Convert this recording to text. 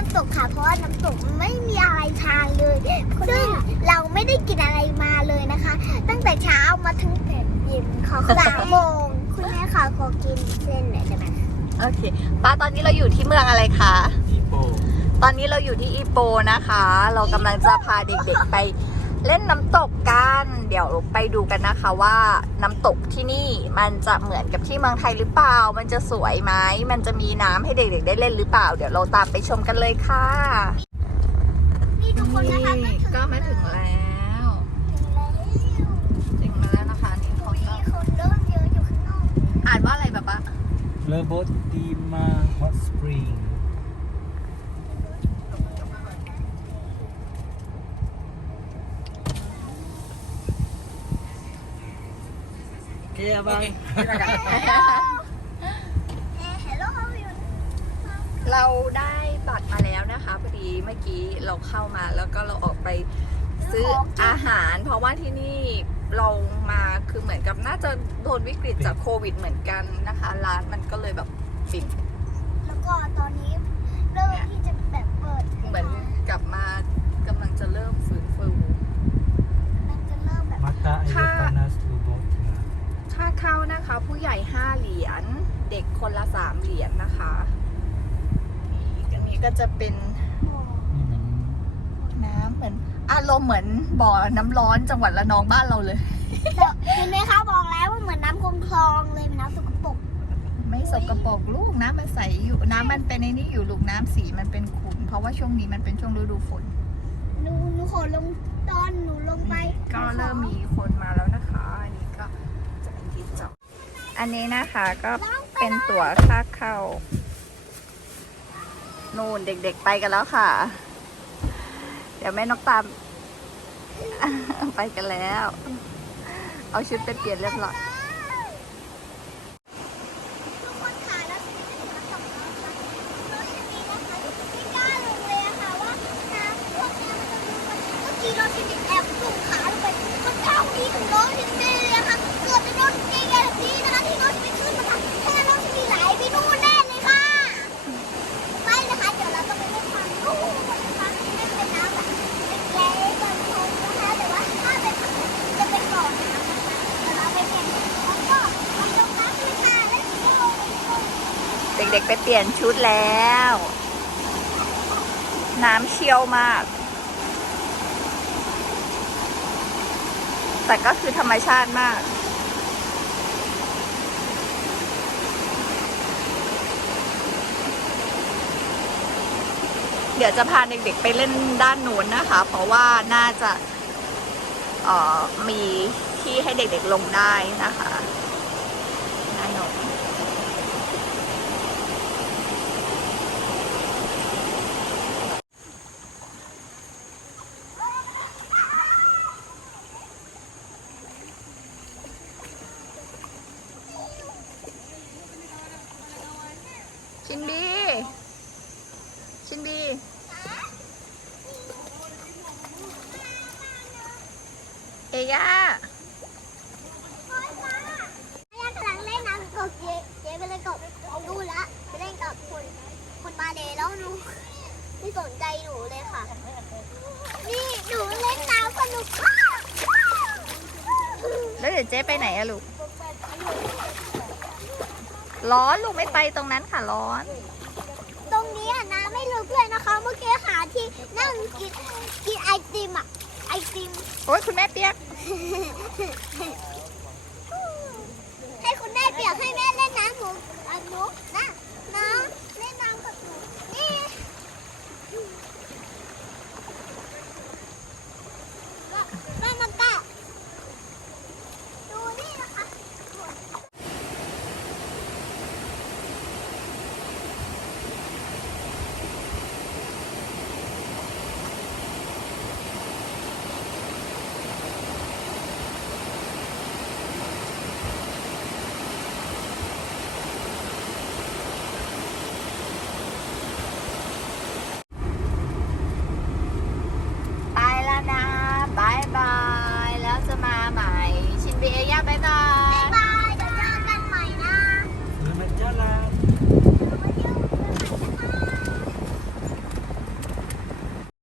นที่น้ำตกค่ะ เพราะว่าน้ำตกไม่มีอะไรทานเลยซึ่งเราไม่ได้กินอะไรมาเลยนะคะ ตั้งแต่เช้ามาถึงแต่เย็นขอสามโมงคุณแม่ค่ะขอกินเส้นหน่อยได้ไหมโอเคป้าตอนนี้เราอยู่ที่เมืองอะไรคะอีโปตอนนี้เราอยู่ที่อีโปนะคะ เรากำลังจะพาเด็กๆไป เล่นน้ำตกกัน เดี๋ยวไปดูกันนะคะว่าน้ำตกที่นี่มันจะเหมือนกับที่เมืองไทยหรือเปล่า มันจะสวยไหมมันจะมีน้ำให้เด็กๆได้เล่นหรือเปล่า เดี๋ยวเราตามไปชมกันเลยค่ะ นี่ทุกคนนะคะก็มาถึงแล้ว ถึงแล้วถึงมาแล้วนะคะนี่เขามีก็คนเริ่มเยอะอยู่ข้างนอก อ่านว่าอะไรแบบว่าเลโบตีมาฮอตสปริง เกียบังเอ๊ะ hello how are you เราได้บัตรมาแล้วนะคะพอดีเมื่อกี้เราเข้ามาแล้วก็เราออกไปซื้ออาหาร เพราะว่าที่นี่เรามาคือเหมือนกับน่าจะโดนวิกฤตจากโควิดเหมือนกันนะคะ ร้านมันก็เลยแบบปิดแล้วก็ตอนนี้เริ่มที่จะแบบเปิดขึ้เหมือนมากลับมากำลังจะเริ่มฟื้นฟูมันจะเริ่มแบบมาาเข้านะคะ ผู้ใหญ่ 5 เหรียญ เด็กคนละ 3 เหรียญนะคะนี่อันนี้ก็จะเป็นนี่มันน้ำเหมือนอารมณ์เหมือนบ่อน้ำร้อนจังหวัดระนองบ้านเราเลย เห็นไหมคะบอกแล้วว่าเหมือนน้ำคลองคลองเลยเป็นน้ำสกปรกไม่สกปรกลูกน้ำมันใสอยู่น้ำมันเป็นในนี้อยู่ลูกน้ำสีมันเป็นขุ่นเพราะว่าช่วงนี้มันเป็นช่วงฤดูฝนหนูหนูขอลงตอนหนูลงไป ก็เริ่มมีคนมาแล้วนะคะ อันนี้ก็จะเป็นที่จอด อันนี้นะคะก็เป็นตั๋วค่าเข้า นู่นเด็กๆไปกันแล้วค่ะ เดี๋ยวแม่นกตาม ไปกันแล้ว เอาชุดไปเปลี่ยนเรียบร้อย ทุกคนค่ะแล้วทีนี้เป็นน้ำตกนะคะรถชนีนะคะไม่กล้าลงเลยอะค่ะว่าน้ำพวกเนี้ยมันจะลึกกว่าเมื่อกี้รถชนีแอบจุ่มขาลงไปมันเท่านี้ถึงรถชนีเลยอะค่ะเกือบจะโดนเกยแบบนี้นะคะที่รถชนีขึ้นมาค่ะแค่รถชนีไหลไปนู่นแน่เลยค่ะไปนะคะเดี๋ยวเราต้องไปเล่นความรู้นะคะเล่นเป็นน้ำแบบเล็กๆกันชมนะคะแต่ว่าถ้าเป็นจะเป็นก่อนน้ำนะคะเดี๋ยวเราไปแข่งแล้วก็ไปลงน้ำด้วยค่ะแล้วเดี๋ยวเราไปชม เด็กๆไปเปลี่ยนชุดแล้ว น้ำเชี่ยวมาก แต่ก็คือธรรมชาติมากเดี๋ยวจะพาเด็กๆไปเล่นด้านนู้นนะคะ เพราะว่าน่าจะออมีที่ให้เด็กๆลงได้นะคะด้านโน้น ชินบี ชินบี เอย่าแม่กำลังเล่นน้ำกับเจ๊เจ๊ไปเล่นกับดูละไปเล่นกับคนคนมาเลยแล้วหนูไม่สนใจหนูเลยค่ะ นี่หนูเล่นน้ำสนุกมากแล้วเดี๋ยวเจ๊ไปไหนอะลูก ร้อนลูกไม่ไปตรงนั้นค่ะร้อน ตรงนี้อะน้ำไม่ลึกเลยนะคะ เมื่อกี้หาที่นั่งกินกินไอติมอะไอติม โอ้ยคุณแม่เปียก